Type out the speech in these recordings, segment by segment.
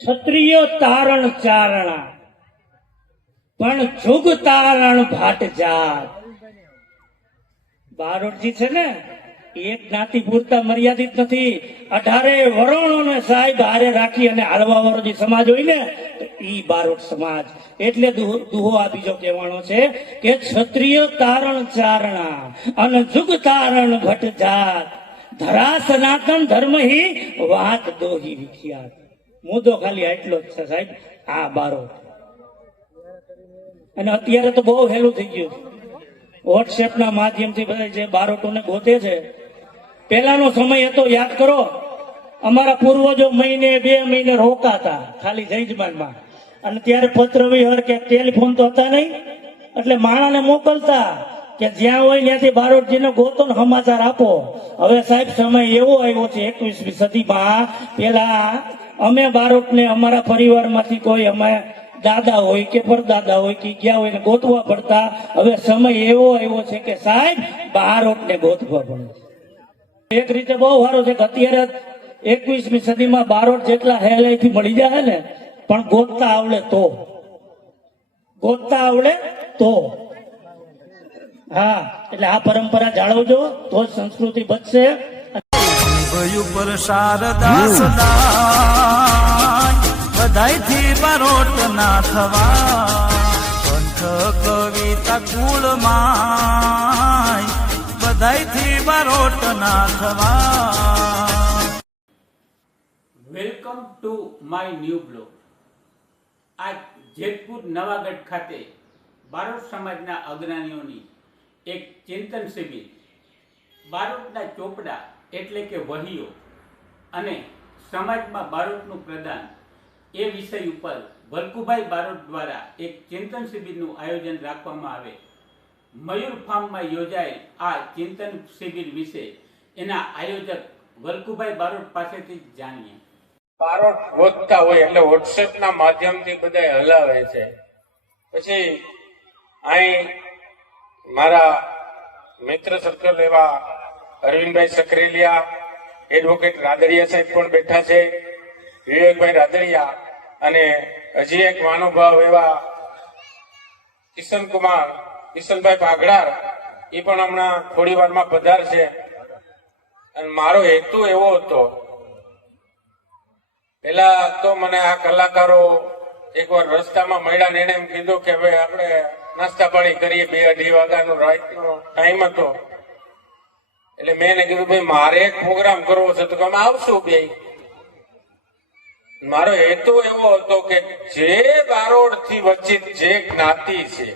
ક્ષત્રિયો તારણ ચારણા પણ જુગ તારણ ભાટ જાત. બારોટજી છે ને એક જ્ઞાતિ પૂરતા મર્યાદિત નથી. 18 વરણોને સાહેબ હારે રાખી અને હાલવા વાળો જે સમાજ હોય ને તો ઈ બારોટ સમાજ. એટલે દુહો આ બીજો કહેવાનો છે કે ક્ષત્રિય તારણ ચારણા અને જુગ તારણ ભટ્ટ જાત. ધરા સનાતન ધર્મ હી વાત દોહી વિખ્યાત. મુદ્દો ખાલી આટલો જ છે સાહેબ, આ બારોટ. અને અત્યારે તો બહુ હેલું થઈ ગયું. વોટ્સએપ ના માધ્યમથી બધા જે બારોટોને ગોતે છે, પેલાનો સમય હતો યાદ કરો. અમારા પૂર્વજો મહિને 2 મહિને રોકાતા ખાલી જયજમાનમાં, અને ત્યારે પત્ર વિહર કે ટેલિફોન તો હતા નહીં, એટલે માણાને મોકલતા કે જ્યાં હોય ત્યાંથી બારોટજીને ગોતો ને સમાચાર આપો. હવે સાહેબ સમય એવો આવ્યો છે 21મી સદીમાં. પેલા અમે બારોટને અમારા પરિવારમાંથી કોઈ અમે દાદા હોય કે પરદાદા હોય કે ગયા હોય ને ગોતવા પડતા. હવે સમય એવો આવ્યો છે કે સાહેબ બારોટને ગોતવા પડે. એક રીતે બહુ સારું છે કે અત્યારે 21મી સદીમાં બારોટ જેટલા હેલાઈથી મળી જાય ને, પણ ગોતતા આવડે તો. ગોતતા આવડે તો. હા, એટલે આ પરંપરા જાળવજો તો જ સંસ્કૃતિ બચશે. બધાયથી બારોટ ના થવા, કંઠ કવિતા કુળમાં બધાયથી બારોટ ના થવા. Welcome to my new blog. આજ જેતપુર નવાગઢ ખાતે બારોટ સમાજના અગ્રણીઓની એક ચિંતન શિબિર, બારોટના ચોપડા એટલે કે વહીઓ અને સમાજમાં બારોટનું પ્રદાન એ વિષય ઉપર વલ્કુભાઈ બારોટ દ્વારા એક ચિંતન શિબિરનું આયોજન રાખવામાં આવે. મયુર ફાર્મમાં યોજાયેલ આ ચિંતન શિબિર વિશે એના આયોજક વલ્કુભાઈ બારોટ પાસેથી જાણીએ. બારોટ ગોતતા હોય એટલે વોટ્સએપ ના માધ્યમથી બધા હલાવે છે. પછી અહીં મારા મિત્ર સર્કલ એવા અરવિંદભાઈ સકરેલિયા, એડવોકેટ રાદડિયા સાહેબ પણ બેઠા છે, વિવેકભાઈ રાદડિયા, અને હજી એક મહાનુભાવ એવા કિશનભાઈ પાઘડાર, એ પણ હમણાં થોડી વારમાં પધારશે. અને મારો હેતુ એવો હતો, પેલા તો મને આ કલાકારો એકવાર રસ્તામાં મળ્યા ને એને એમ કીધું કે ભાઈ આપણે નાસ્તા પાણી કરીએ, 2-2.5 વાગ્યાનો રાતનો ટાઈમ હતો. એટલે મેં એને કીધું ભાઈ મારે એક પ્રોગ્રામ કરવો છે, તો કે અમે આવશું બે. મારો હેતુ એવો હતો કે જે બારોટ થી વંચિત જે જ્ઞાતિ છે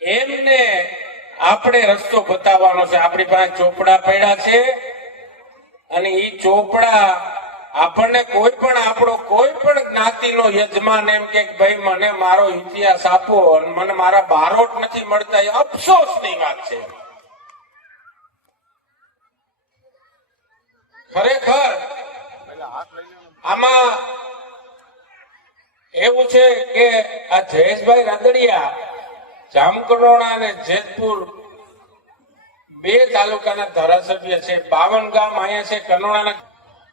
એમને આપણે રસ્તો બતાવવાનો છે. આપણી પાસે ચોપડા પડ્યા છે, અને એ ચોપડા આપણને કોઈ પણ જ્ઞાતિનો યજમાન એમ કે ભાઈ મને મારો ઇતિહાસ આપો અને મને મારા બારોટ નથી મળતા, એ અફસોસની વાત છે. ખરેખર આમાં એવું છે કે આ જયેશભાઈ રાદડિયા જામકંડોરણા અને જેતપુર 2 તાલુકાના ધારાસભ્ય છે. 52 ગામ અહીંયા છે,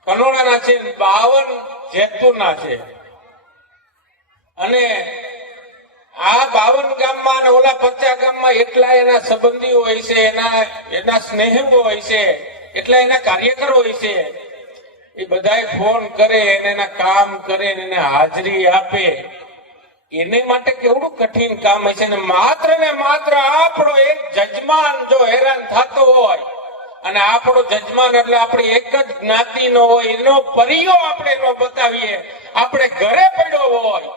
કનોડાના છે, 52 જેતપુરના છે. અને આ 52 ગામમાં અને ઓલા 50 ગામમાં એટલા એના સંબંધીઓ હોય છે, એના સ્નેહીઓ હોય છે, એટલા એના કાર્યકરો હોય છે. એ બધાય ફોન કરે, એના કામ કરે, એને હાજરી આપે. એને માટે કેવડું કઠિન કામ હશે. ને માત્ર આપણો એક જજમાન જો હેરાન થતો હોય, અને આપણો જજમાન એટલે આપણી એક જ જ્ઞાતિનો હોય, એનો પરિયો આપણે ન બતાવીએ, આપણે ઘરે પડ્યો હોય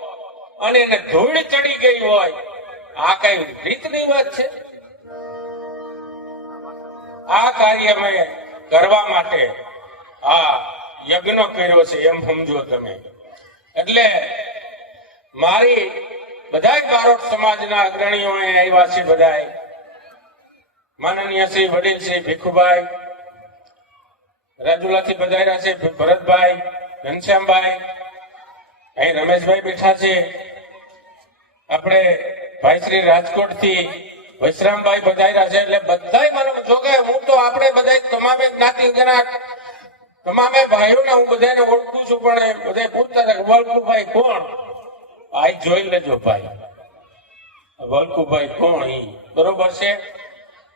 અને એને ધૂળ ચડી ગઈ હોય, આ કઈ રીતની વાત છે? આ કાર્ય મેં કરવા માટે આ યજ્ઞ કર્યો છે એમ સમજો તમે. એટલે મારી બધા બારોટ સમાજના અગ્રણીઓ આવ્યા છે. બધા માનનીય શ્રી વડીલ શ્રી ભીખુભાઈ રાજુલાથી પધાર્યા છે, ભરતભાઈ, ઘનશ્યામભાઈ, અહીં રમેશભાઈ બેઠા છે, આપણે ભાઈ શ્રી રાજકોટ થી વૈશ્રામભાઈ પધાર્યા છે. એટલે બધા મને જો કે હું તો આપણે બધા તમામે જ્ઞાતિ તમામે ભાઈઓને હું બધાને ઓળખું છું, પણ બધા પૂછતા હતા કે વલ્કુભાઈ કોણ? આ જોઈ લેજો ભાઈ, વલ્કુભાઈ કોણ ઈ, બરોબર છે?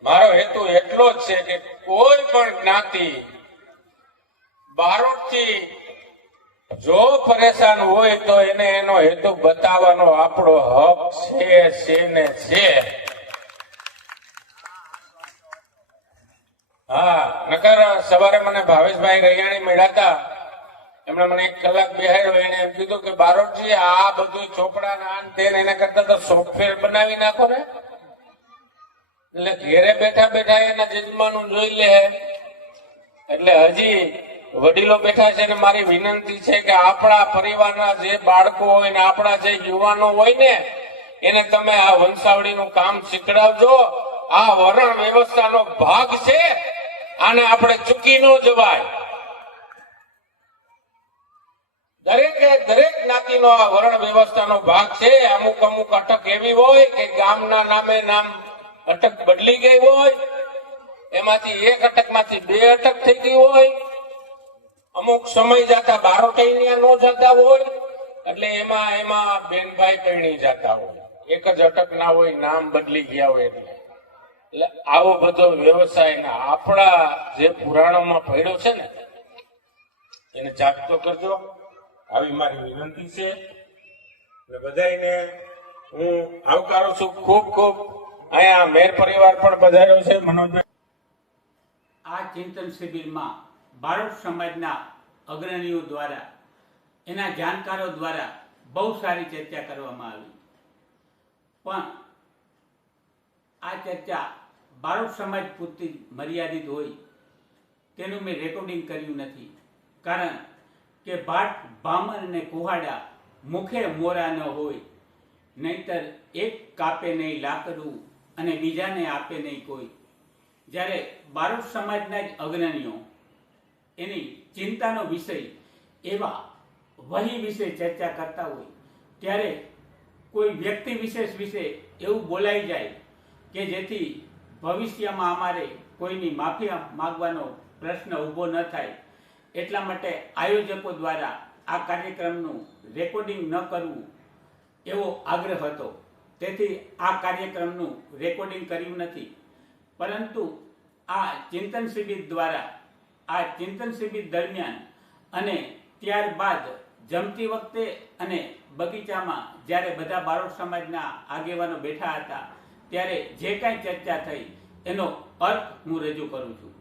મારો હેતુ એટલો જ છે કે કોઈ પણ જ્ઞાતિ બારોટથી જો પરેશાન હોય તો એને એનો હેતુ બતાવવાનો આપણો હક છે ને છે. હા, નકર સવારે મને ભાવેશભાઈ રૈયાણી મળ્યા હતા, એમણે મને 1 કલાક બેહાડ્યો. એને એમ કીધું કે બારોટજી આ બધું ચોપડા ના તેન એના કરતા તો સોફ્ટવેર બનાવી નાખો ને, એટલે ઘેરે બેઠા બેઠા એના જજમાનું જોઈ લે. એટલે હજી વડીલો બેઠા છે ને મારી વિનંતી છે કે આપણા પરિવારના જે બાળકો હોય ને આપણા જે યુવાનો હોય ને એને તમે આ વંશાવળીનું કામ શીખડાવજો. આ વરણ વ્યવસ્થાનો ભાગ છે, આને આપણે ચૂકી ન જવાય. દરેક જ્ઞાતિનો આ વરણ વ્યવસ્થાનો ભાગ છે. અમુક અમુક અટક એવી હોય કે ગામના નામે નામ અટક બદલી ગઈ હોય, એમાંથી 1 અટકમાંથી 2 અટક થઈ ગઈ હોય, અમુક સમય જતા બારોટૈયા નો જતા હોય, એટલે એમાં બેનભાઈ પરણી જતા હોય, એક જ અટક ના હોય, નામ બદલી ગયા હોય. એટલે આવો બધો વ્યવસાય આપણા જે પુરાણોમાં પડ્યો છે ને એને જાગતો કરજો, આવી મારી વિનંતી છે. બધાને હું આવકારું છું. ખૂબ ખૂબ અહીંયા મેર પરિવાર પણ પધાર્યો છે. મનોજભાઈ, આ ચિંતન શિબિરમાં બારોટ સમાજના અગ્રણીઓ દ્વારા, એના જાણકારો દ્વારા બહુ સારી ચર્ચા કરવામાં આવી. પણ આ ચર્ચા બારોટ સમાજ પૂરતી મર્યાદિત હોય તેનું મેં રેકોર્ડિંગ કર્યું નથી. કારણ કે ભાટ, ભામર અને કુહાડા મુખે મોરા ન હોય, નહીતર એક કાપે નહીં લાકડું અને બીજાને આપે નહીં કોઈ. જ્યારે બારોટ સમાજના જ અગ્રણીઓ એની ચિંતાનો વિષય એવા વહી વિશે ચર્ચા કરતા હોય, ત્યારે કોઈ વ્યક્તિ વિશેષ વિશે એવું બોલાઈ જાય કે જેથી ભવિષ્યમાં અમારે કોઈની માફી માંગવાનો પ્રશ્ન ઊભો ન થાય, એટલા માટે આયોજકો દ્વારા આ કાર્યક્રમનું રેકોર્ડિંગ ન કરવું એવો આગ્રહ હતો. તેથી આ કાર્યક્રમનું રેકોર્ડિંગ કર્યું નથી. પરંતુ આ ચિંતન શિબિર દ્વારા, આ ચિંતન શિબિર દરમિયાન અને ત્યારબાદ જમતી વખતે અને બગીચામાં જ્યારે બધા બારોટ સમાજના આગેવાનો બેઠા હતા ત્યારે જે કાંઈ ચર્ચા થઈ એનો અર્થ હું રજૂ કરું છું.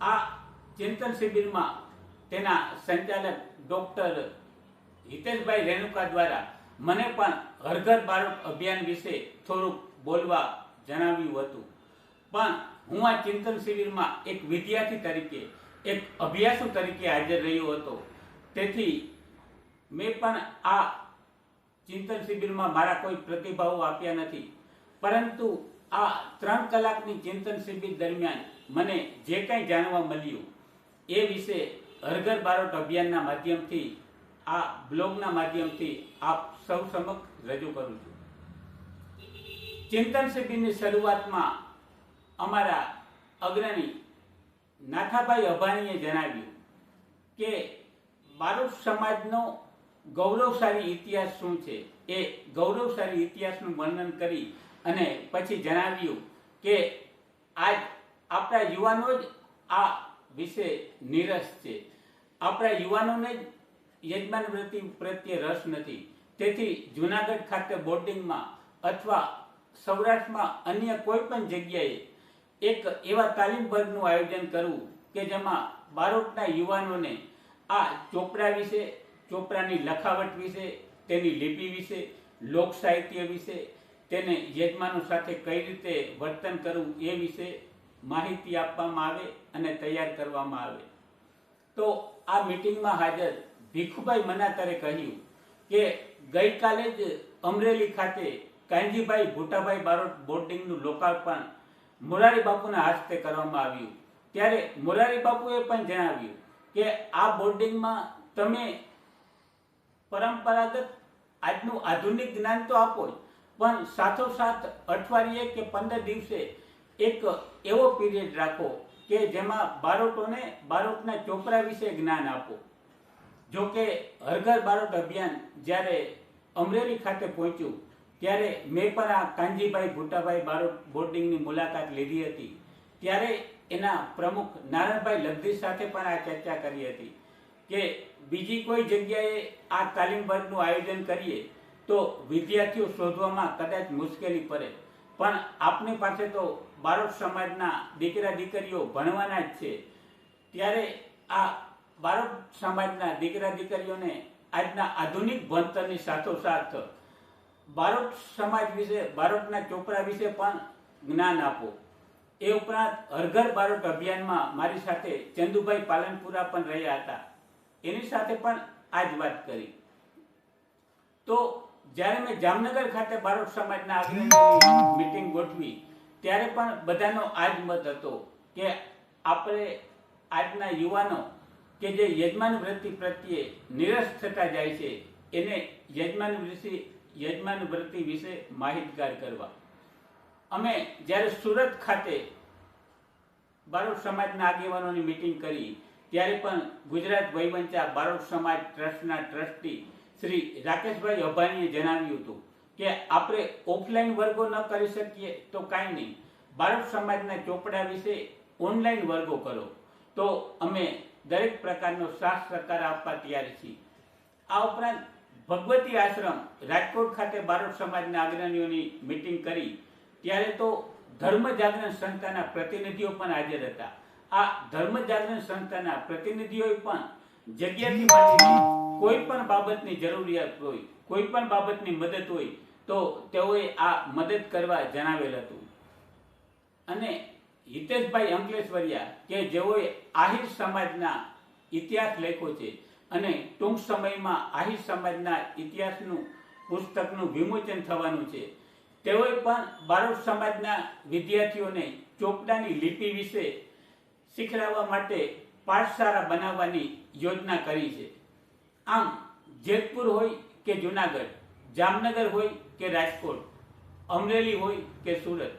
આ ચિંતન શિબિરમાં તેના સંચાલક ડોક્ટર હિતેશભાઈ રેણુકા દ્વારા મને પણ હર ઘર બારોટ અભિયાન વિશે થોડુંક બોલવા જણાવ્યું હતું. પણ હું આ ચિંતન શિબિરમાં એક વિદ્યાર્થી તરીકે, એક અભ્યાસુ તરીકે હાજર રહ્યો હતો. તેથી મેં પણ આ ચિંતન શિબિરમાં મારા કોઈ પ્રતિભાવો આપ્યા નથી. પરંતુ આ 3 કલાકની ચિંતન શિબિર દરમિયાન મને જે કંઈ જાણવા મળ્યું એ વિશે હર ઘર બારોટ અભિયાનના માધ્યમથી, આ બ્લોગના માધ્યમથી આપ સૌ સમક્ષ રજૂ કરું છું. ચિંતન શિબિરની શરૂઆતમાં અમારા અગ્રણી નાથાભાઈ અભાણીએ જણાવ્યું કે બારોટ સમાજનો ગૌરવશાળી ઇતિહાસ શું છે. એ ગૌરવશાળી ઇતિહાસનું વર્ણન કરી અને પછી જણાવ્યું કે આજ આપણા યુવાનો જ આ વિશે નિરસ છે. આપણા યુવાનોને જ યજમાન વૃત્તિ પ્રત્યે રસ નથી. તેથી જૂનાગઢ ખાતે બોર્ડિંગમાં અથવા સૌરાષ્ટ્રમાં અન્ય કોઈ પણ જગ્યાએ એક એવા તાલીમભરનું આયોજન કરવું કે જેમાં બારોટના યુવાનોને આ ચોપડા વિશે, ચોપડાની લખાવટ વિશે, તેની લિપિ વિશે, લોક સાહિત્ય વિશે, તેને યજમાનો સાથે કઈ રીતે વર્તન કરવું એ વિશે માહિતી આપવામાં આવે અને તૈયાર કરવામાં આવે. તો આ મિટિંગમાં હાજર ભીખુભાઈ મનાતરે કહ્યું કે ગઈકાલે જ અમરેલી ખાતે કાનજીભાઈ ભૂટાભાઈ બારોટ બોર્ડિંગનું લોકાર્પણ મોરારી બાપુના હસ્તે કરવામાં આવ્યું. ત્યારે મોરારી બાપુએ પણ જણાવ્યું કે આ બોર્ડિંગમાં તમે પરંપરાગત આજનું આધુનિક જ્ઞાન તો આપો જ, પણ સાથોસાથ અઠવાડિયે કે 15 દિવસે એક એવો પીરિયડ રાખો કે જેમાં બારોટોને બારોટના ચોપડા વિશે જ્ઞાન આપો. જો કે હર ઘર બારોટ અભિયાન જ્યારે અમરેલી ખાતે પહોંચ્યું ત્યારે મેં પણ આ કાનજીભાઈ ભુટ્ટાભાઈ બારોટ બોર્ડિંગની મુલાકાત લીધી હતી. ત્યારે એના પ્રમુખ નારણભાઈ લગધી સાથે પણ આ ચર્ચા કરી હતી કે બીજી કોઈ જગ્યાએ આ તાલીમ વર્ગનું આયોજન કરીએ તો વિદ્યાર્થીઓ શોધવામાં કદાચ મુશ્કેલી પડે, પણ આપની પાસે તો બારોટ સમાજના દીકરા દીકરીઓ ભણવાના જ છે. ત્યારે આ બારોટ સમાજના દીકરા દીકરીઓને આજના આધુનિક ભણતરની સાથોસાથ બારોટ સમાજ વિશે, બારોટના ચોપડા વિશે પણ જ્ઞાન આપો. એ ઉપરાંત હર ઘર બારોટ અભિયાનમાં મારી સાથે ચંદુભાઈ પાલનપુરા પણ રહ્યા હતા. એની સાથે પણ આ જ વાત કરી. તો જ્યારે મેં જામનગર ખાતે બારોટ સમાજના આગેવાનોની મીટિંગ ગોઠવી ત્યારે પણ બધાનો આ જ મત હતો કે આપણે આજના યુવાનો કે જે યજમાન વૃત્તિ પ્રત્યે નિરસ થતા જાય છે એને યજમાન વૃત્તિ વિશે માહિતગાર કરવા. અમે જ્યારે સુરત ખાતે બારોટ સમાજના આગેવાનોની મીટિંગ કરી ત્યારે પણ ગુજરાત વહીવંચા બારોટ સમાજ ટ્રસ્ટના ટ્રસ્ટી શ્રી રાકેશભાઈ અભાણીએ જણાવ્યું હતું કે આપણે ઓફલાઈન વર્ગો ન કરી શકીએ તો કાંઈ નહીં, બારોટ સમાજના ચોપડા વિશે ઓનલાઈન વર્ગો કરો. તો અમે દરેક પ્રકારનો સાથ સહકાર આપવા તૈયાર છીએ. આ ઉપરાંત ભગવતી આશ્રમ રાજકોટ ખાતે બારોટ સમાજના અગ્રણીઓની મીટિંગ કરી ત્યારે તો ધર્મ જાગરણ સંસ્થાના પ્રતિનિધિઓ પણ હાજર હતા. આ ધર્મ જાગરણ સંસ્થાના પ્રતિનિધિઓએ પણ જગ્યાથી માંડીને કોઈ પણ બાબતની જરૂરિયાત હોય, કોઈ પણ બાબતની મદદ હોય તો તેઓએ આ મદદ કરવા જણાવેલ હતું. અને હિતેશભાઈ અંકલેશ્વરિયા કે જેઓએ આહિર સમાજના ઇતિહાસ લખ્યો છે અને ટૂંક સમયમાં આહિર સમાજના ઇતિહાસનું પુસ્તકનું વિમોચન થવાનું છે, તેઓએ પણ બારોટ સમાજના વિદ્યાર્થીઓને ચોપડાની લિપિ વિશે શીખડાવવા માટે પાઠશાળા બનાવવાની યોજના કરી છે. આમ જેતપુર હોય કે જુનાગઢ, જામનગર હોય કે રાજકોટ, અમરેલી હોય કે સુરત,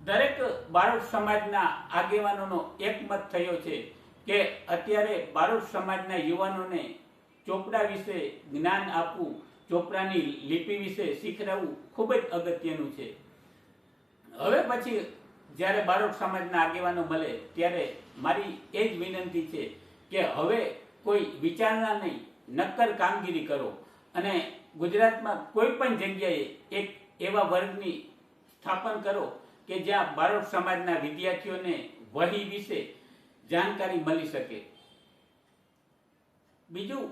દરેક બારોટ સમાજના આગેવાનોનો એકમત થયો છે કે અત્યારે બારોટ સમાજના યુવાનોને ચોપડા વિશે જ્ઞાન આપવું, ચોપડાની લિપિ વિશે શીખડાવવું ખૂબ જ અગત્યનું છે. હવે પછી જ્યારે બારોટ સમાજના આગેવાનો મળે ત્યારે મારી એ જ વિનંતી છે કે હવે કોઈ વિચારણા નહીં, નક્કર કામગીરી કરો અને ગુજરાતમાં કોઈ પણ જગ્યાએ એક એવા વર્ગની સ્થાપન કરો કે જ્યાં બારોટ સમાજના વિદ્યાર્થીઓને વહી વિશે જાણકારી મળી શકે. બીજું,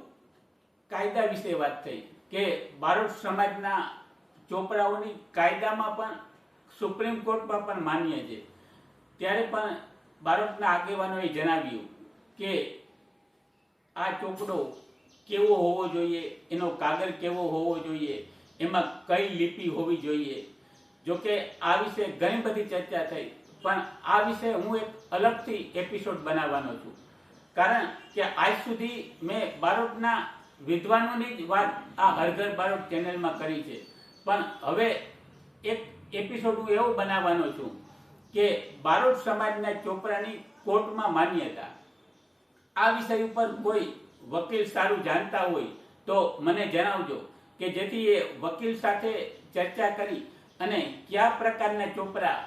કાયદા વિશે વાત થઈ કે બારોટ સમાજના ચોપડાઓની કાયદામાં પણ સુપ્રીમ કોર્ટમાં પણ માન્ય છે. ત્યારે પણ બારોટના આગેવાનોએ જણાવ્યું કે આ ચોપડો કેવો હોવો જોઈએ, એનો કાગળ કેવો હોવો જોઈએ, એમાં કઈ લિપિ હોવી જોઈએ. જોકે આ વિશે ઘણી બધી ચર્ચા થઈ, પણ આ વિશે હું એક અલગથી એપિસોડ બનાવવાનો છું. કારણ કે આજ સુધી મેં બારોટના વિદ્વાનોની જ વાત આ હર ઘર બારોટ ચેનલમાં કરી છે, પણ હવે એક એપિસોડ હું એવો બનાવવાનો છું કે બારોટ સમાજના ચોપડાની કોર્ટમાં માન્યતા. આ વિષય ઉપર કોઈ વકીલ સારું જાણતા હોય તો મને જણાવજો કે જેથી એ વકીલ સાથે ચર્ચા કરી અને કયા પ્રકારના ચોપડા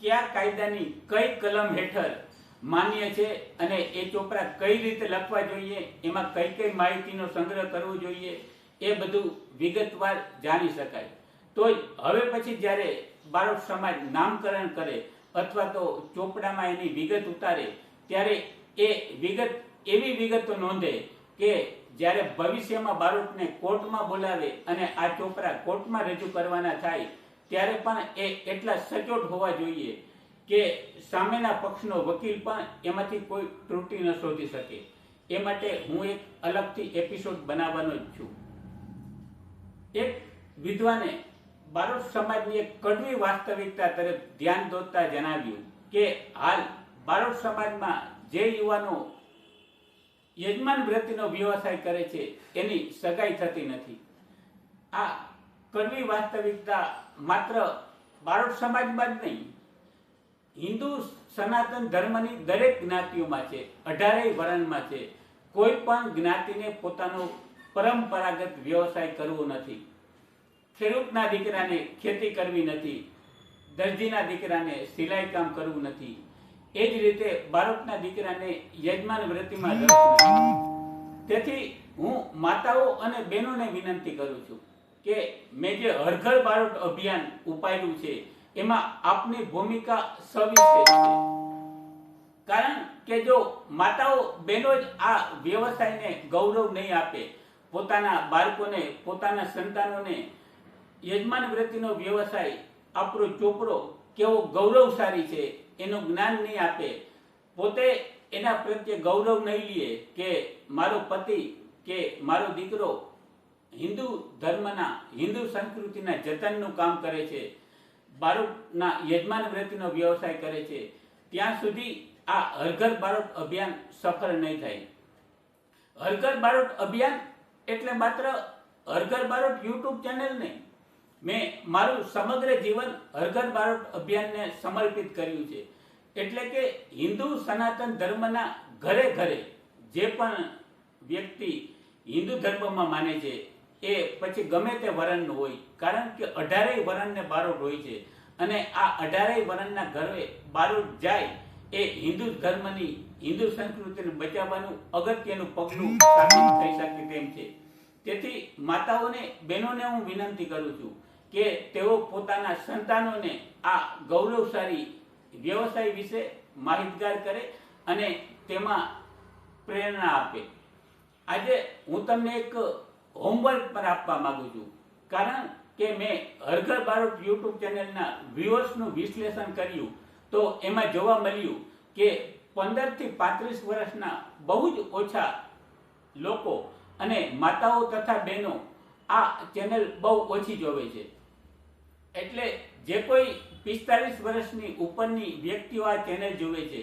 કયા કાયદાની કઈ કલમ હેઠળ માન્ય છે અને એ ચોપડા કઈ રીતે લખવા જોઈએ, એમાં કઈ કઈ માહિતીનો સંગ્રહ કરવો જોઈએ, એ બધું વિગતવાર જાણી શકાય. તો હવે પછી જ્યારે બારોટ સમાજ નામકરણ કરે અથવા તો ચોપડામાં એની વિગત ઉતારે ત્યારે એ વિગત એવી વિગતો નોંધે કે જ્યારે ભવિષ્યમાં બારોટને કોર્ટમાં બોલાવે અને આ ચોપડા કોર્ટમાં રજૂ કરવાના થાય ત્યારે પણ એ એટલા સચોટ હોવા જોઈએ કે સામેના પક્ષનો વકીલ પણ એમાંથી કોઈ ત્રુટિ ન શોધી શકે. એ માટે હું એક અલગથી એપિસોડ બનાવવાનો જ છું. એક વિદ્વાને બારોટ સમાજની એક કડવી વાસ્તવિકતા તરફ ધ્યાન દોરતા જણાવ્યું કે હાલ બારોટ સમાજમાં જે યુવાનો યજમાન વૃત્તિનો વ્યવસાય કરે છે એની સગાઈ થતી નથી. આ કડવી વાસ્તવિકતા માત્ર બારોટ સમાજમાં જ નહીં, હિન્દુ સનાતન ધર્મની દરેક જ્ઞાતિઓમાં છે, 18 વર્ણમાં છે. કોઈ પણ જ્ઞાતિને પોતાનો પરંપરાગત વ્યવસાય કરવો નથી. ખેડૂતના દીકરાને ખેતી કરવી નથી, દરજીના દીકરાને સિલાઈ કામ કરવું નથી. એ જ રીતે બારોટના દીકરાને યજમાન વૃત્તિમાં રસ નથી. તેથી હું માતાઓ અને બહેનોને વિનંતી કરું છું કે મેં જે હર ઘર બારોટ અભિયાન ઉપાડ્યું છે એમાં આપની ભૂમિકા સવિશેષ છે. કારણ કે જો માતાઓ બહેનો જ આ વ્યવસાયને ગૌરવ નહીં આપે, પોતાના બાળકોને, પોતાના સંતાનોને યજમાન વૃત્તિનો વ્યવસાય આપણો ચોપડો કેવો ગૌરવશાળી છે એનું જ્ઞાન નહીં આપે, પોતે એના પ્રત્યે ગૌરવ નહીં લે કે મારો પતિ કે મારો દીકરો હિન્દુ ધર્મના, હિન્દુ સંસ્કૃતિના જતનનું કામ કરે છે, બારોટના યજમાન વૃત્તિનો વ્યવસાય કરે છે, ત્યાં સુધી આ હર ઘર બારોટ અભિયાન સફળ નહીં થાય. હર ઘર બારોટ અભિયાન એટલે માત્ર હર ઘર બારોટ યુટ્યુબ ચેનલ નહીં. મેં મારું સમગ્ર જીવન હર ઘર બારોટ અભિયાનને સમર્પિત કર્યું છે. એટલે કે હિન્દુ સનાતન ધર્મના ઘરે ઘરે જે પણ વ્યક્તિ હિન્દુ ધર્મમાં માને છે, એ પછી ગમે તે વર્ણનું હોય, કારણ કે 18 વર્ણને બારોટ હોય છે અને આ 18 વર્ણના ઘરે બારોટ જાય એ હિન્દુ ધર્મની, હિન્દુ સંસ્કૃતિને બચાવવાનું અગત્યનું પગલું સાબિત થઈ શકે તેમ છે. તેથી માતાઓને, બહેનોને હું વિનંતી કરું છું કે તેઓ પોતાના સંતાનોને આ ગૌરવશાળી વ્યવસાય વિશે માહિતગાર કરે અને તેમાં પ્રેરણા આપે. આજે હું તમને એક હોમવર્ક પર આપવા માંગુ છું, કારણ કે મેં હર ઘર બારોટ યુટ્યુબ ચેનલના વ્યુઅર્સનું વિશ્લેષણ કર્યું તો એમાં જોવા મળ્યું કે 15 થી 35 વર્ષના બહુ જ ઓછા લોકો અને માતાઓ તથા બહેનો આ ચેનલ બહુ ઓછી જોવે છે. એટલે જે કોઈ 45 વર્ષની ઉપરની વ્યક્તિઓ આ ચેનલ જોવે છે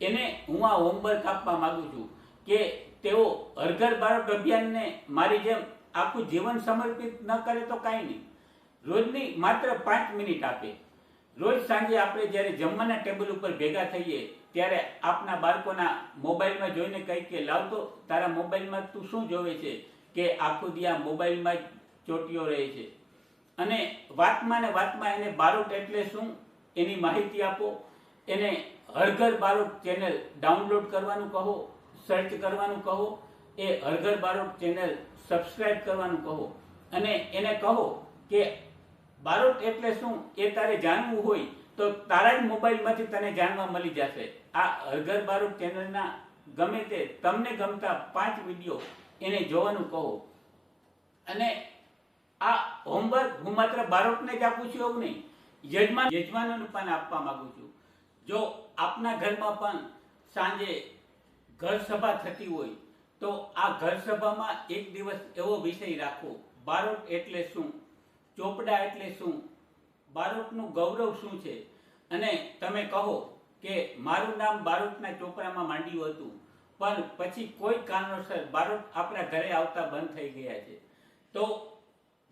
એને હું આ હોમવર્ક આપવા માંગુ છું કે તેઓ હર ઘર બારોટ અભિયાનને મારી જેમ આખું જીવન સમર્પિત ન કરે તો કાંઈ નહીં, રોજની માત્ર 5 મિનિટ આપે. રોજ સાંજે આપણે જ્યારે જમવાના ટેબલ ઉપર ભેગા થઈએ ત્યારે આપના બાળકોના મોબાઈલમાં જોઈને કહી કે લાવતો તારા મોબાઈલમાં તું શું જોવે છે કે આખો દી આ મોબાઈલમાં જ ચોંટ્યો રહે છે. અને વાતમાં ને વાતમાં એને બારોટ એટલે શું એની માહિતી આપો, એને હર ઘર બારોટ ચેનલ ડાઉનલોડ કરવાનું કહો, સર્ચ કરવાનું કહો, એ હર ઘર બારોટ ચેનલ સબસ્ક્રાઇબ કરવાનું કહો અને એને કહો કે બારોટ એટલે શું એ તારે જાણવું હોય તો તારા જ મોબાઈલમાંથી તને જાણવા મળી જશે. આ હર ઘર બારોટ ચેનલના ગમે તે તમને ગમતા 5 વિડીયો એને જોવાનું કહો. અને આ હોમવર્ક હું માત્ર બારોટને જ આપું છું એવું નહીં, યજમાનોને પણ આપવા માંગુ છું. જો આપના ઘરમાં પણ સાંજે ઘર સભા થતી હોય તો આ ઘર સભામાં એક દિવસ એવો વિષય રાખો, બારોટ એટલે શું, ચોપડા એટલે શું, બારોટનું ગૌરવ શું છે. અને તમે કહો કે મારું નામ બારોટના ચોપડામાં માંડ્યું હતું પણ પછી કોઈ કારણોસર બારોટ આપણા ઘરે આવતા બંધ થઈ ગયા છે. તો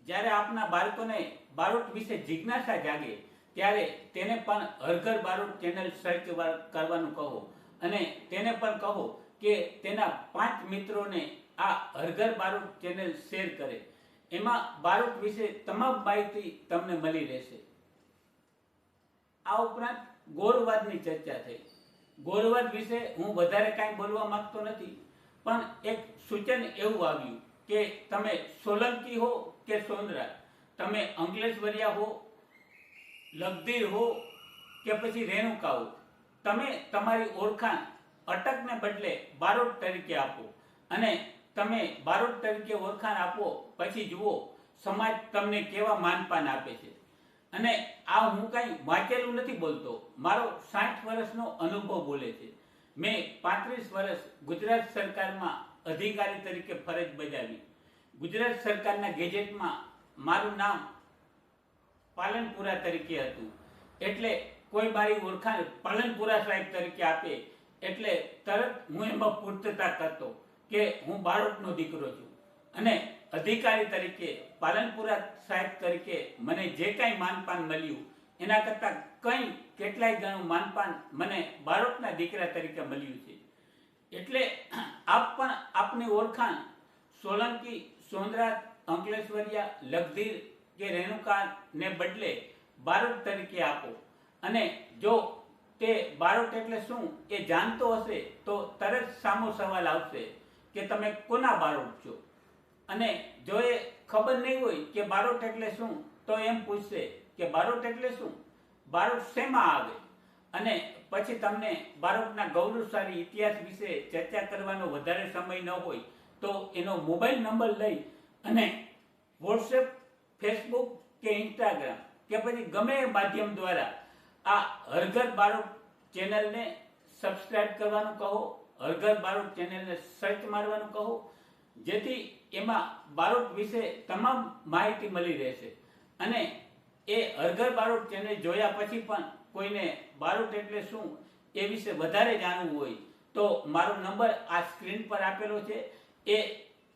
જ્યારે આપના બાળકોને બારોટ વિશે જિજ્ઞાસા જાગે ત્યારે તેને પણ હર ઘર બારોટ ચેનલ સર્ચ કરવાનું કહો અને તેને પણ કહો કે તેના 5 મિત્રોને આ હર ઘર બારોટ ચેનલ શેર કરે. એમાં બારોટ વિશે તમામ માહિતી તમને મળી રહેશે. આ ઉપરાંત ગોરવાદની ચર્ચા થઈ. ગોરવાદ વિશે હું વધારે કાંઈ બોલવા માંગતો નથી, પણ એક સૂચન એવું આવ્યું કે તમે સોલંકી હો કે સોંદરા, તમે અંકલેશ્વરિયા હો, લગધીર હો કે પછી રેણુકા હો, તમે તમારી ઓળખાણ અટકને બદલે બારોટ તરીકે આપો અને તમે બારોટ તરીકે ઓળખાણ આપો પછી જુઓ સમાજ તમને કેવા માનપાન આપે છે. અને આ હું કાંઈ વાંચેલું નથી બોલતો, મારો 60 વર્ષનો અનુભવ બોલે છે. મેં 35 વર્ષ ગુજરાત સરકારમાં અધિકારી તરીકે ફરજ બજાવી. ગુજરાત સરકારના ગેજેટમાં મારું નામ પાલનપુરા તરીકે હતું, એટલે કોઈ મારી ઓળખાણ પાલનપુરા સાહેબ તરીકે આપે એટલે તરત હું એમાં પૂર્તતા કરતો કે હું બારોટનો દીકરો છું. અને અધિકારી તરીકે પાલનપુરા સાહેબ તરીકે મને જે કાંઈ માનપાન મળ્યું એના કરતાં કંઈ કેટલાય ગણું માનપાન મને બારોટના દીકરા તરીકે મળ્યું છે. એટલે આપ પણ આપની ઓળખાણ સોલંકી, સોનરાજ, અંકલેશ્વરિયા, લગધીર કે રેણુકાને બદલે બારોટ તરીકે આપો. અને જો તે બારોટ એટલે શું એ જાણતો હશે તો તરત સામો સવાલ આવશે કે તમે કોના બારોટ છો. અને જો એ ખબર નહીં હોય કે બારોટ એટલે શું તો એમ પૂછશે કે બારોટ એટલે શું, બારોટ શેમાં આવે. અને પછી તમને બારોટના ગૌરવશાળી ઇતિહાસ વિશે ચર્ચા કરવાનો વધારે સમય ન હોય તો એનો મોબાઈલ નંબર લઈ અને વોટ્સએપ, ફેસબુક કે ઇન્સ્ટાગ્રામ કે પછી ગમે એ માધ્યમ દ્વારા આ હર ઘર બારોટ ચેનલને સબસ્ક્રાઇબ કરવાનું કહો, હર ઘર બારોટ ચેનલને સર્ચ મારવાનું કહો, જેથી એમાં બારોટ વિશે તમામ માહિતી મળી રહેશે. અને એ હર ઘર બારોટ ચેનલ જોયા પછી પણ કોઈને બારોટ એટલે શું એ વિશે વધારે જાણવું હોય તો મારો નંબર આ સ્ક્રીન પર આપેલો છે. એ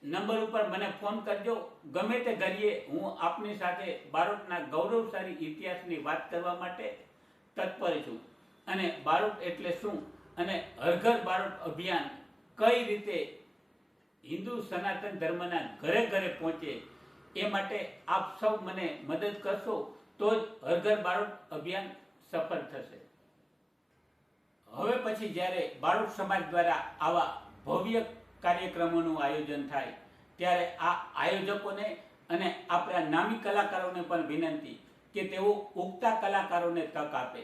નંબર ઉપર મને ફોન કરજો. ગમે તે ઘડીએ હું આપની સાથે બારોટના ગૌરવશાળી ઇતિહાસની વાત કરવા માટે તત્પર છું. અને બારોટ એટલે શું અને હર ઘર બારોટ અભિયાન કઈ રીતે હિન્દુ સનાતન ધર્મના ઘરે ઘરે પહોંચે એ માટે આપ સૌ મને મદદ કરશો તો જ હર ઘર બારોટ અભિયાન સફળ થશે. હવે પછી જ્યારે બારોટ સમાજ દ્વારા આવા ભવ્ય કાર્યક્રમોનું આયોજન થાય ત્યારે આ આયોજકોને અને આપણા નામી કલાકારોને પણ વિનંતી કે તેઓ ઉગતા કલાકારોને તક આપે.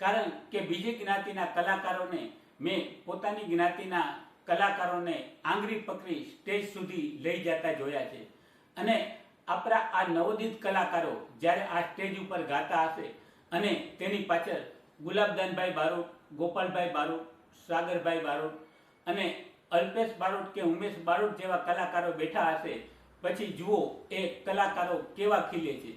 કારણ કે બીજી જ્ઞાતિના કલાકારોને મેં પોતાની જ્ઞાતિના કલાકારોને આંગળી પકડી સ્ટેજ સુધી લઈ જતા જોયા છે. અને આપણા આ નવોદિત કલાકારો જ્યારે આ સ્ટેજ ઉપર ગાતા હશે અને તેની પાછળ ગુલાબદાનભાઈ બારોટ, ગોપાલભાઈ બારોટ, સાગરભાઈ બારોટ અને અલ્પેશ બારોટ કે ઉમેશ બારોટ જેવા કલાકારો બેઠા હશે, પછી જુઓ એ કલાકારો કેવા ખીલે છે.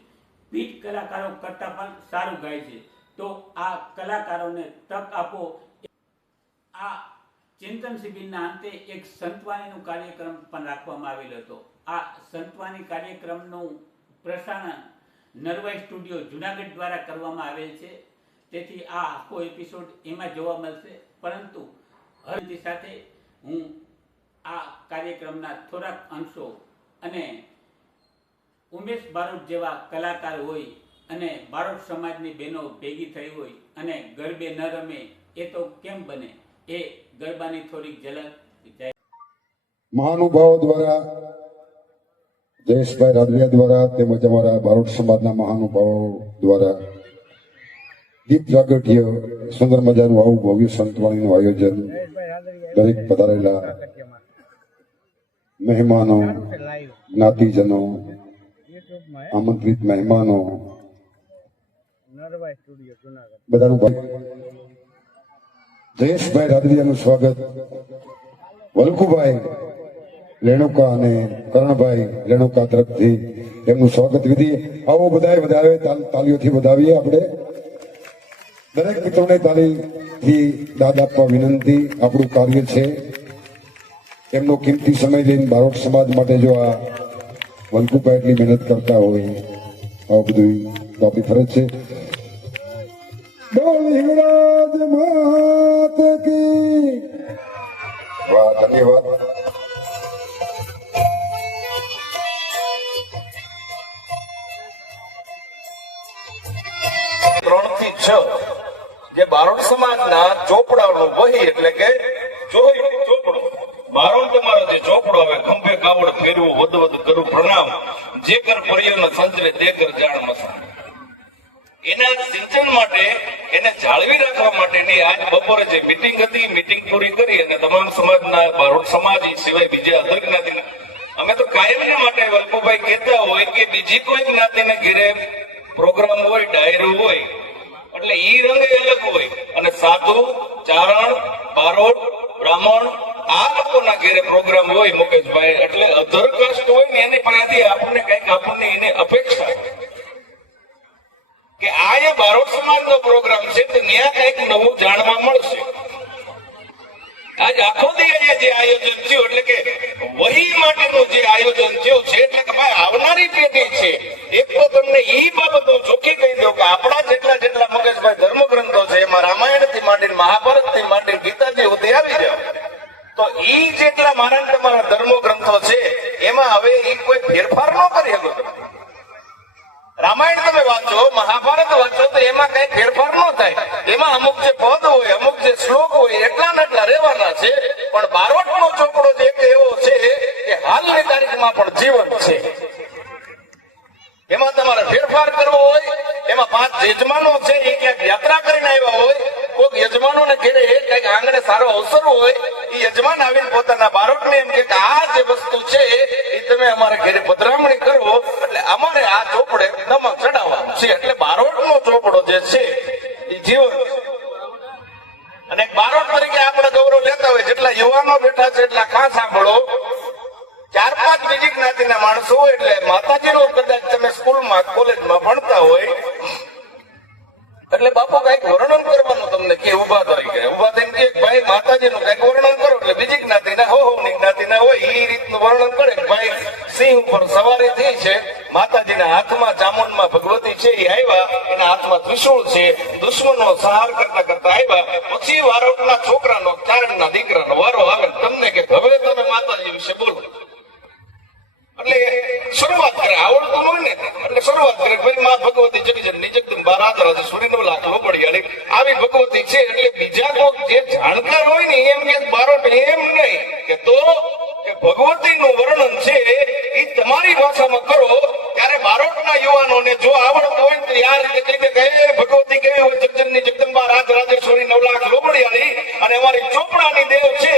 પીઠ કલાકારો કરતાં પણ સારું ગાય છે. તો આ કલાકારોને તક આપો. આ ચિંતન શિબિરના અંતે એક સંતવાણીનો કાર્યક્રમ પણ રાખવામાં આવેલો હતો. આ સંતવાણી કાર્યક્રમનું પ્રસારણ નરવાઈ સ્ટુડિયો જુનાગઢ દ્વારા કરવામાં આવેલ છે. તેથી આ આખો એપિસોડ એમાં જોવા મળશે. પરંતુ હરની સાથે હું આ કાર્યક્રમના થોડાક અંશો અને ઉમેશ બારોટ જેવા કલાકાર હોય અને બારોટ સમાજની બહેનો ભેગી થઈ હોય અને ગરબે ન રમે એ તો કેમ બને એ ગરબાની થોડીક ઝલક મહાનુભાવો દ્વારા, જયેશભાઈ રાદડિયા દ્વારા તેમજ અમારા બારોટ સમાજના મહાનુભાવો દ્વારા દીપ પ્રાગટ્ય સુંદર મજાનું આવું ભવ્ય સંતવાણીનું આયોજન દરેક પધારેલા મહેમાનો, જ્ઞાતિજનો, આમંત્રિત મહેમાનો બધાનું જયેશભાઈ રાદડિયાનું સ્વાગત, વલ્કુભાઈ રેણુકા અને કરણભાઈ રેણુકા તરફથી એમનું સ્વાગત વિધિ. આવો બધાએ વધાવે તાલીઓથી વધાવીએ. આપણે દરેક મિત્રોને તાલીથી દાદ આપવા વિનંતી. આપણું કાર્ય છે. એમનો કિંમતી સમય લઈને બારોટ સમાજ માટે જો આ વલ્કુભાઈ એટલી મહેનત કરતા હોય આવું બધું તો આપણી ફરજ છે. બોલ હિંગળાજ માત કી. વાહ, ધન્યવાદ. 3 થી 6 જે બારોટ સમાજના ચોપડાનું વહી એટલે કે ચોપડો બારોટ તમારો જે ચોપડો આવે ખંભે કાવડ ફેરવું વદ કરું પ્રણામ જે કર પર્યો ન સંજરે તે કર જાણ મસા. એના સિંચન માટે એને જાળવી રાખવા માટેની આજ બપોરે જે મીટિંગ હતી, મીટિંગ પૂરી કરી અને તમામ સમાજના બારોટ સમાજ સિવાય બીજા અધર જ્ઞાતિના અમે તો કાયમને માટે વલ્પુભાઈ કહેતા હોય કે બીજી કોઈ જ્ઞાતિના ઘેરે પ્રોગ્રામ હોય, ડાયરો હોય એટલે ઈ રંગે અલગ હોય અને સાધુ, ચારણ, બારોટ, બ્રાહ્મણ આ લોકોના ઘેરે પ્રોગ્રામ હોય મુકેશભાઈ એટલે અધર કાસ્ટ હોય ને એની પાસેથી આપણને કઈક આપણને એને અપેક્ષા કે આ એ બારોટ સમાજનો પ્રોગ્રામ છે તો ત્યાં કઈક નવું જાણવા મળશે. આજ આખો દિવસ જે આયોજન થયું એટલે કે વહી માટેનું જે આયોજન થયું છે એટલે કે ભાઈ આવનારી પેઢી છે એક તો તમને ઈ બાબત હું ચોખ્ખી કહી દઉં કે આપણા જેટલા જેટલા મારા ને તમારા ધર્મો ગ્રંથો છે એમાં હવે એ કોઈ ફેરફાર ન કરી શકો. રામાયણ તમે વાંચો, મહાભારત વાંચો તો એમાં કઈ ફેરફાર ન થાય. એમાં અમુક જે પદ હોય, અમુક જે શ્લોક હોય એટલા ને એટલા રહેવાના છે. પણ બારોટનો ચોપડો જે એક એવો છે કે હાલની તારીખમાં પણ જીવન છે. એમાં તમારે ફેરફાર કરવો હોય, એમાં 5 યજમાનો છે એ ક્યાંક યાત્રા કરીને આવ્યા હોય, કોઈક યજમાનોને ઘેરે કઈક આંગણે સારો અવસર હોય, એ યજમાન આવીને પોતાના બાળકને એમ કે આ જે વસ્તુ છે એ તમે અમારા ઘેરે પધરામણી કરો એટલે અમારે આ ચોપડે નમક ચડાવવાનું છે. એટલે બારોટનો ચોપડો જે છે એ જીવન છે. અને બારોટ તરીકે આપણે ગૌરવ લેતા હોય. જેટલા યુવાનો બેઠા છે એટલા ખાસ સાંભળો. 4-5 બીજી જ્ઞાતિના માણસો એટલે માતાજીનો કદાચ તમે સ્કૂલમાં કોલેજમાં ભણતા હોય એટલે બાપુ કઈક વર્ણન કરવાનું તમને કે ઉભા થઈ થઈને કે ભાઈ માતાજીનું કઈક વર્ણન કરો એટલે બીજી જ્ઞાતિના હોની જ્ઞાતિના હોય એ રીતનું વર્ણન કરે. ભાઈ સિંહ ઉપર સવારી થઈ છે, માતાજીના હાથમાં ચામુંડમાં ભગવતી છે એ આવ્યા, એના હાથમાં ત્રિશૂળ છે, દુશ્મનો સહાર કરતા કરતા આવ્યા. પછી વારોટના છોકરાનો, ચારણના દીકરાનો વારો આવે તમને કે હવે તમે માતાજી વિશે બોલો. એટલે શરૂઆત કરે, આવડતું હોય ને એટલે શરૂઆત કરે ભાઈ માં ભગવતી જગજનની જગદંબા રાતરાજ સૂર્યનો લાખ લોબડિયાળી આવી ભગવતી છે. એટલે બીજા કોક જે જાણકાર હોય ને એમ કે બારોટ એમ નહીં કે તો ભગવતીનું વર્ણન છે એ તમારી ભાષામાં કરો. ત્યારે બારોટના યુવાનોને જો આવડતું હોય તો યાર કહીને કહે ભગવતી કેવી હોય, જગજનની જગદંબા રાજરાજેશ્વરી 9 લાખ લોબડિયાળી અને અમારી ચોપડાની દેવ છે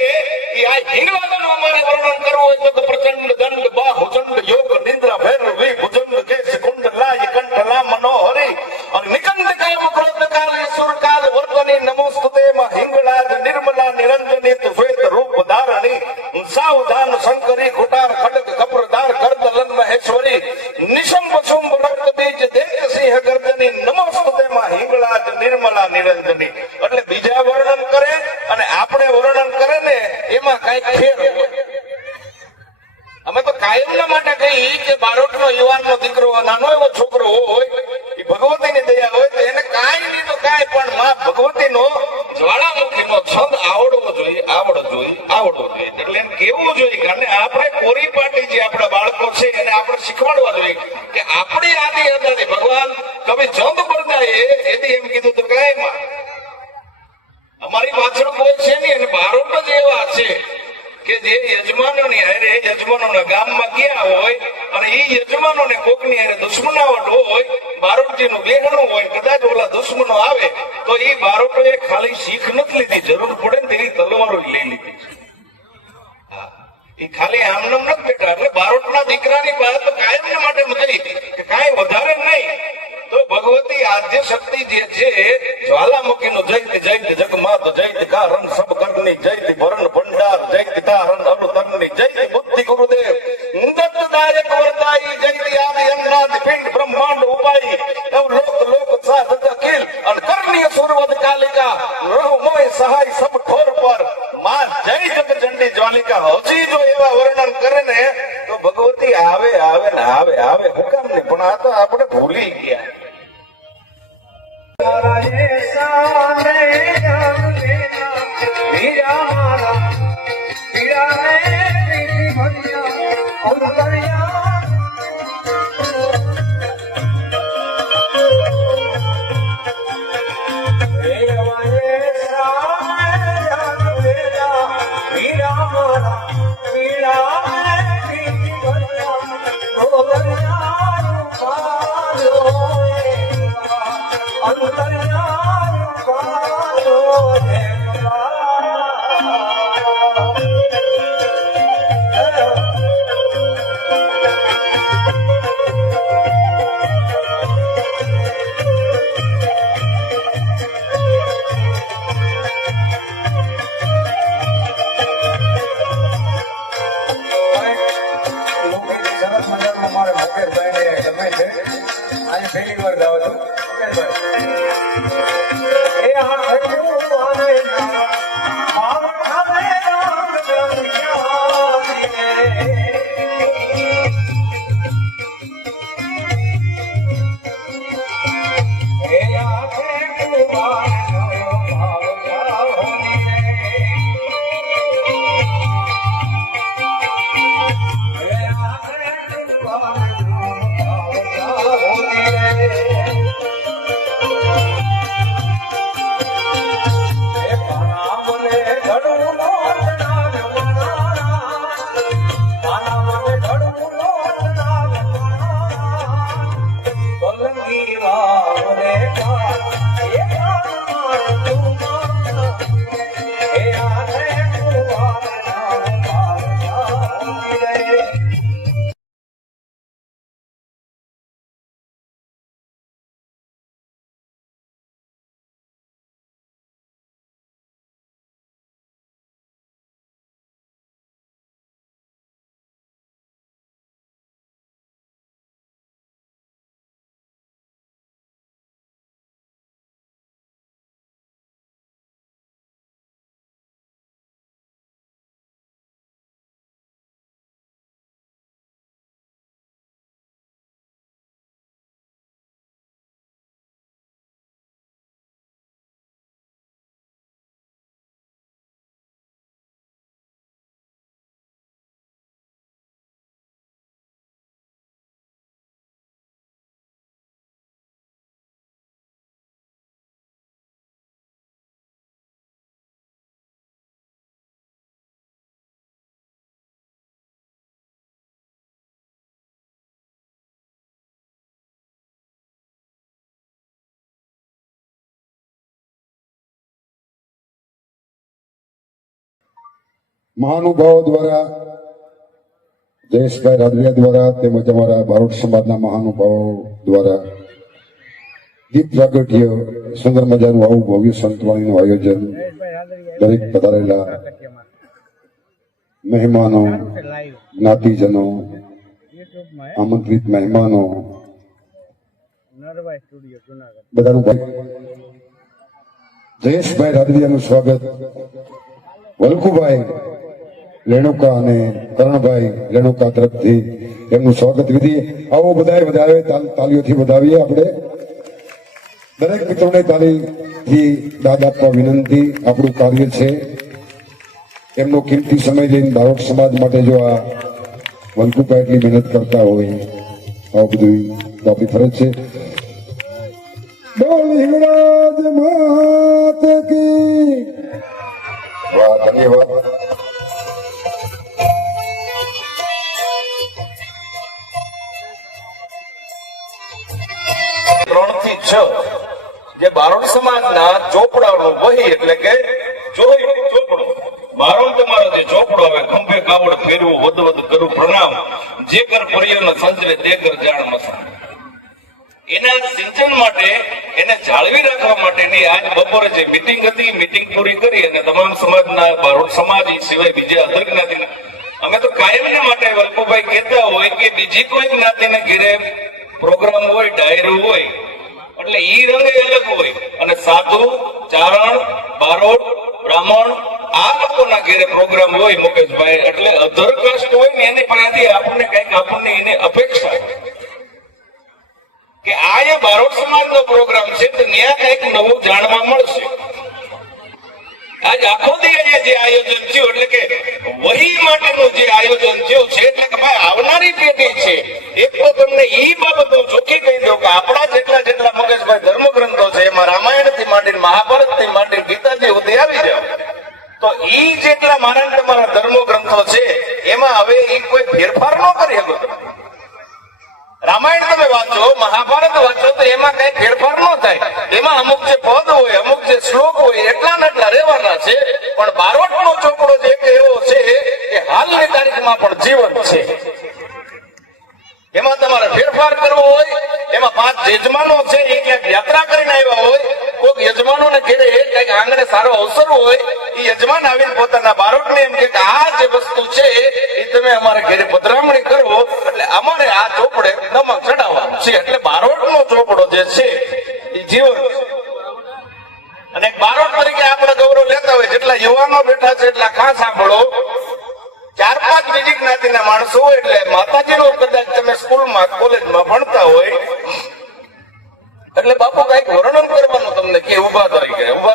એ આ હિંગલાજનું અમારે વર્ણન કરવું હોય તો પ્રચંડ દંડ બાહુ ચંડ યોગ નિદ્રા ભૈરવી ભુજંગ કેશ કુંડ લાય કંઠલા મનોહરી અને નિકંદ કાય ક્રોધ કાલ સુર કાલ વર્તની નમોસ્તુતે માં હિંગલાજ નિર્મલા નિરંજની તુ શ્વેત રૂપ ધારણી સાવધાન શંકરી ખુટાર ખડક કપ્રધાર કરદલન મહેશ્વરી નિશંબ શુંભ રક્ત બીજ દેહ સિંહ ગર્દની નમોસ્તુતે માં હિંગલાજ નિર્મલા નિરંજની. એટલે બીજા વર્ણન કરે અને આપણે વર્ણન કરે ને એમાં કઈ ફેર હોય. અમે તો કાયમના માટે કહીએ કે બારોટનો યુવાનનો દીકરો, નાનો એવો છોકરો હોય એ ભગવતીની દયા હોય તો એને કાંઈ નહીં તો કાંઈ પણ માં ભગવતીનો જ્વાળામુખીનો છંદ આવડવો જોઈએ. એટલે એમ કેવું જોઈએ અને આપણે કોરી પાટી જે આપણા બાળકો છે એને આપણે શીખવાડવા જોઈએ કે આપણી આની અંદર ભગવાન કવિ ચંદ પડદાએ એથી એમ કીધું તો કાંઈ માં અમારી પાછળ કોઈ છે નહીં. અને બારોટ જ એવા છે કે જે યજમાનોની હારે યજમાનોના ગામમાં ગયા હોય અને એ યજમાનોને કોકની હારે દુશ્મનાવટ હોય, બારોટજીનું બેહણું હોય, કદાચ ઓલા દુશ્મનો આવે તો એ બારોટોએ ખાલી શીખ નથી લીધી, જરૂર પડે ને તેની તલવારો લઈ લીધી. એ ખાલી આમનામ નથી બેઠા. એટલે બારોટના દીકરાની વાત તો કાયમ માટે કહી કે કાંઈ વધારે નહીં તો ભગવતી આદ્ય શક્તિ જે છે જ્વાલામુખીનો જૈત જૈત જગમાત જૈત કારણ સબ કરની જૈત ભરણ ભંડાર જૈત કારણ અનુતરની જૈત બુદ્ધિ ગુરુદેવ દત્તદાયક વરદાઈ જૈત આદિ અંગરાજ પિંડ બ્રહ્માંડ ઉપાઈ એવ લોક લોક સાધક અખિલ અને કરણીય સુરવદ કાલિકા રહુ મોય સહાય સબ ઠોર પર માં જય જગચંડી જ્વાલિકા. હજી જો એવા વર્ણન કરે ને તો ભગવતી આવે આવે ને આવે આવે હુકામ નહીં. પણ આ તો આપણે ભૂલી ગયા. મહાનુભાવો દ્વારા, જયેશભાઈ રાદડિયા દ્વારા તેમજ અમારા બારોટ સમાજના મહાનુભાવો દ્વારા દીપ પ્રાગટ્ય સુંદર મજાનું આવું ભવ્ય સંતવાણીનું આયોજન, દરેક પધારેલા મહેમાનો, જ્ઞાતિજનો, આમંત્રિત મહેમાનો બધાનું જયેશભાઈ રાદડિયાનું સ્વાગત વલ્કુભાઈ રેણુકા અને કરણભાઈ રેણુકા તરફથી એમનું સ્વાગત વિધિ. આવો બધાએ વધાવે, તાલીઓથી વધાવીએ. આપણે દરેક મિત્રોને તાલીથી દાદ આપવા વિનંતી. આપણું કાર્ય છે. એમનો કિંમતી સમય લઈને બારોટ સમાજ માટે જો આ વલ્કુભાઈ એટલી મહેનત કરતા હોય, આવું બધું તો આપણી ફરજ છે. બોલ હિંગળાજ માત કી. વાહ, ધન્યવાદ. 3 થી 6 જે બારોટ સમાજના ચોપડાનું વહી એટલે કે જોઈ ચોપડો, બારોટ તમારો જે ચોપડો આવે, ખંભે કાવડ ફેરવું, વદ વદ કરું પ્રણામ, જે કર પર્યન સંજરે તે કર જાણ મસા. એના સિંચન માટે, એને જાળવી રાખવા માટેની આજ બપોરે જે મીટિંગ હતી, મીટિંગ પૂરી કરી અને તમામ સમાજના, બારોટ સમાજ સિવાય બીજા અધર જ્ઞાતિના, અમે તો કાયમને માટે વલ્કુભાઈ કહેતા હોય કે બીજી કોઈ જ્ઞાતિના ઘેરે પ્રોગ્રામ હોય, ડાયરો હોય, એટલે ઈ રંગે અલગ હોય અને સાધુ, ચારણ, બારોટ, બ્રાહ્મણ આ લોકોના ઘેરે પ્રોગ્રામ હોય મુકેશભાઈ, એટલે અધર કાસ્ટ હોય ને એની પાસેથી આપણને કઈક આપણને એને અપેક્ષા કે આ એ બારોટ સમાજનો પ્રોગ્રામ છે તો ત્યાં કઈક નવું જાણવા મળશે. આજ આખો દિવસ જે આયોજન થયું એટલે કે વહી માટેનું જે આયોજન થયું છે, એટલે કે ભાઈ આવનારી પેઢી છે, એક તો તમને ઈ બાબત હું ચોખ્ખી કહી દઉં કે આપણા જેટલા મગજભાઈ ધર્મગ્રંથો છે એમાં રામાયણ થી માંડીને મહાભારત થી માંડીને ગીતાજી સુધી આવી જાવ તો ઈ જેટલા મારા તમારા ધર્મગ્રંથો છે એમાં હવે ઈ કોઈ ફેરફાર ન કરી શકો. રામાયણ તમે વાંચો, મહાભારત વાંચો તો એમાં કઈ ફેરફાર ન થાય. એમાં અમુક જે પદ હોય, અમુક જે શ્લોક હોય એટલા ને એટલા રહેવાના છે. પણ બારોટનો ચોપડો જે એવો છે કે હાલની તારીખમાં પણ જીવંત છે. એમાં તમારે ફેરફાર કરવો હોય, એમાં 5 યજમાનો છે એ ક્યાંક યાત્રા કરીને આવ્યા હોય, કોઈક યજમાનોને ઘેરે કઈક આંગણે સારો અવસર હોય, એ યજમાન આવીને પોતાના બારોટને એમ કે આ જે વસ્તુ છે એ તમે અમારે ઘેરે પધરામણી કરો, એટલે અમારે આ ચોપડે નમક ચડાવવાનું છે. એટલે બારોટનો ચોપડો જે છે એ જીવન. અને બારોટ તરીકે આપણે ગૌરવ લેતા હોય, જેટલા યુવાનો બેઠા છે એટલા ખાસ સાંભળો. 4-5 બીજી જ્ઞાતિના માણસો હોય એટલે માતાજીનો કદાચ તમે સ્કૂલમાં, કોલેજમાં ભણતા હોય એટલે બાપુ કઈક વર્ણન કરવાનું તમને કે ઉભા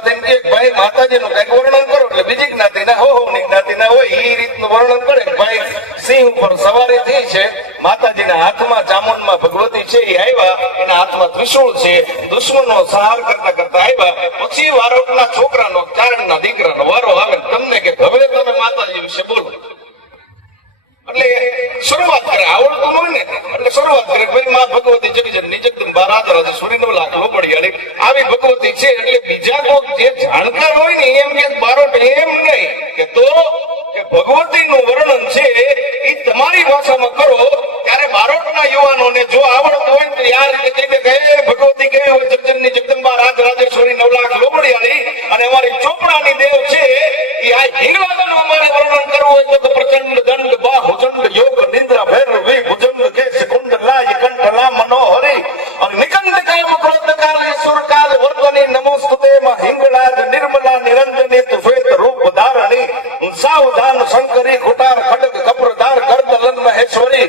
થઈને કે ભાઈ માતાજીનું કઈક વર્ણન કરો, એટલે બીજી જ્ઞાતિના હોની જ્ઞાતિના હોય એ રીતનું વર્ણન કરે કે ભાઈ સિંહ ઉપર સવારી થઈ છે, માતાજીના હાથમાં ચામુંડમાં ભગવતી છે એ આવ્યા, એના હાથમાં ત્રિશૂળ છે, દુશ્મનનો સંહાર કરતા કરતા આવ્યા. પછી બારોટના છોકરાનો, ચારણના દીકરાનો વારો આવે તમને કે હવે તમે માતાજી વિશે બોલો. એટલે શરૂઆત કરે, આવડતું હોય ને એટલે શરૂઆત કરે ભાઈ માં ભગવતી જગજનની જગદંબા રાજરાજ સૂર્યનો લાખલો પડિયાળી આવી ભગવતી છે. એટલે બીજા તો જે જાણકાર હોય ને એમ કે બારોટ એમ નહીં કે તો કે ભગવતીનું વર્ણન છે એ તમારી ભાષામાં કરો, ત્યારે બારોટના યુવાનોને જો આવડતું હોય ને યાર ભગવતી કેવી હોય, જગજનની જગદંબા રાજરાજેશ્વરી નવલાખ લોબડિયાળી અને અમારી ચોપડાની દેવ છે એ આ હિંગળાજનું અમારે વર્ણન કરવું હોય તો પ્રચંડ દંડ બાહુ ચંડ યોગ નિદ્રા ભૈરવી ભુજંગ કેશ કુંડ લાય કંઠલા મનોહરી અને નિકંદ કાય ક્રોધ કાલ સુર કાલ વર્તની નમોસ્તુતે માં હિંગળાજ નિર્મલા નિરંજની તુ શ્વેત રૂપ ધારણી સાવધાન શંકરી ખુટાર ખડગ કપ્રધાર ગર્દલન મહેશ્વરી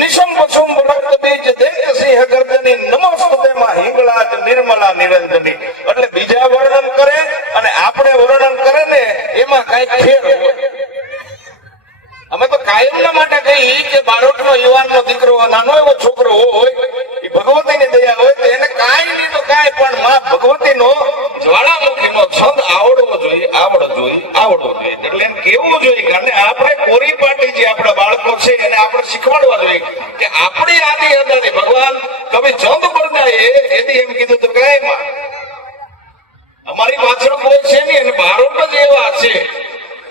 નિશંબ શુંભ રક્ત બીજ દેજ સિંહ ગર્દની નમોસ્તુતે માં હિંગળાજ નિર્મલા નિરંજની. એટલે બીજા વર્ણન કરે અને આપણે વર્ણન કરે ને એમાં કઈ ફેર હોય. અમે તો કાયમના માટે કહીએ કે બારોટનો યુવાનનો દીકરો, નાનો એવો છોકરો હોય, એ ભગવતીની દયા હોય તો એને કાંઈ નહીં તો કાંઈ પણ માં ભગવતીનો જ્વાળામુખીનો છંદ આવડવો જોઈએ. એટલે એમ કેવું જોઈએ કે આપણે કોરી પાટી જે આપણા બાળકો છે એને આપણે શીખવાડવા જોઈએ કે આપણી આની અંદરની ભગવાન તમે ચંદ બરદાએ એથી એમ કીધું તો કાંઈ માં અમારી પાછળ કોઈ છે નહીં અને બારોટ જ એવા છે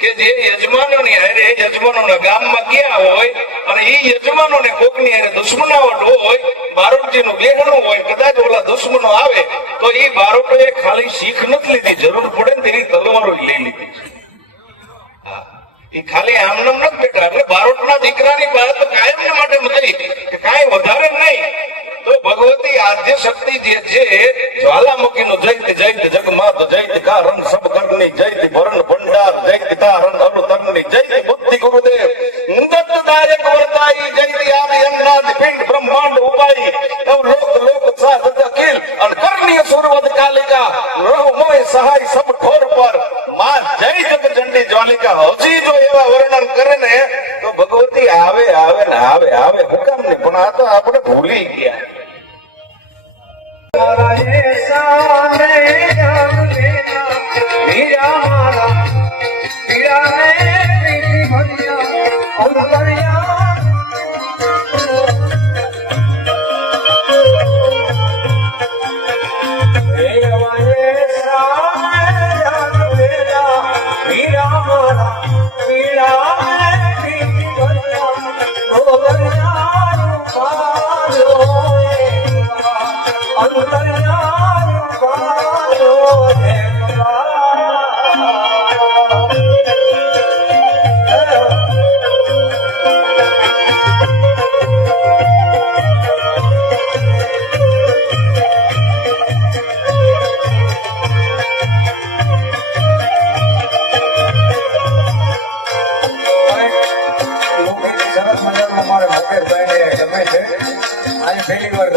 કે જે યજમાનોની હારે યજમાનોના ગામમાં ગયા હોય અને એ યજમાનોને કોકની હારે દુશ્મનાવટ હોય, બારોટજીનું બેહણું હોય, કદાચ ઓલા દુશ્મનો આવે તો એ બારોટોએ ખાલી શીખ નથી લીધી, જરૂર પડે ને તેની તલવારો લઈ લીધી. એ ખાલી આમનામ નથી બેઠા. એટલે બારોટના દીકરાની વાત તો કાયમને માટે થઈ કે કાંઈ વધારે નહીં. તો ભગવતી આદ્ય શક્તિ જે છે, જ્વાલામુખીનું જૈત જૈત જગમાત જૈત કારણ સબ કર્ણની જૈત ભરણ ભંડાર જૈત કારણ અનુતંગની જૈત બુદ્ધિ ગુરુદેવ મુદતદાયક વરદાઈ જૈત આદિ અંતરાદિ પિંડ બ્રહ્માંડ ઉપાઈ નવ લોક લોક સાધત અખિલ અને કર્ણીય સુરવદ કાલિકા રહો મોય સહાય સબ ઠોર પર માં જય જગ ચંડી જ્વાલિકા. હજી જો એવા વર્ણન કરે ને તો ભગવતી આવે આવે ને આવે આવે હુકમ ને, પણ આ તો આપણે ભૂલી ગયા. સરસ મજાનો મારે ફકીરભાઈને ગમે છે. આજે પહેલી વાર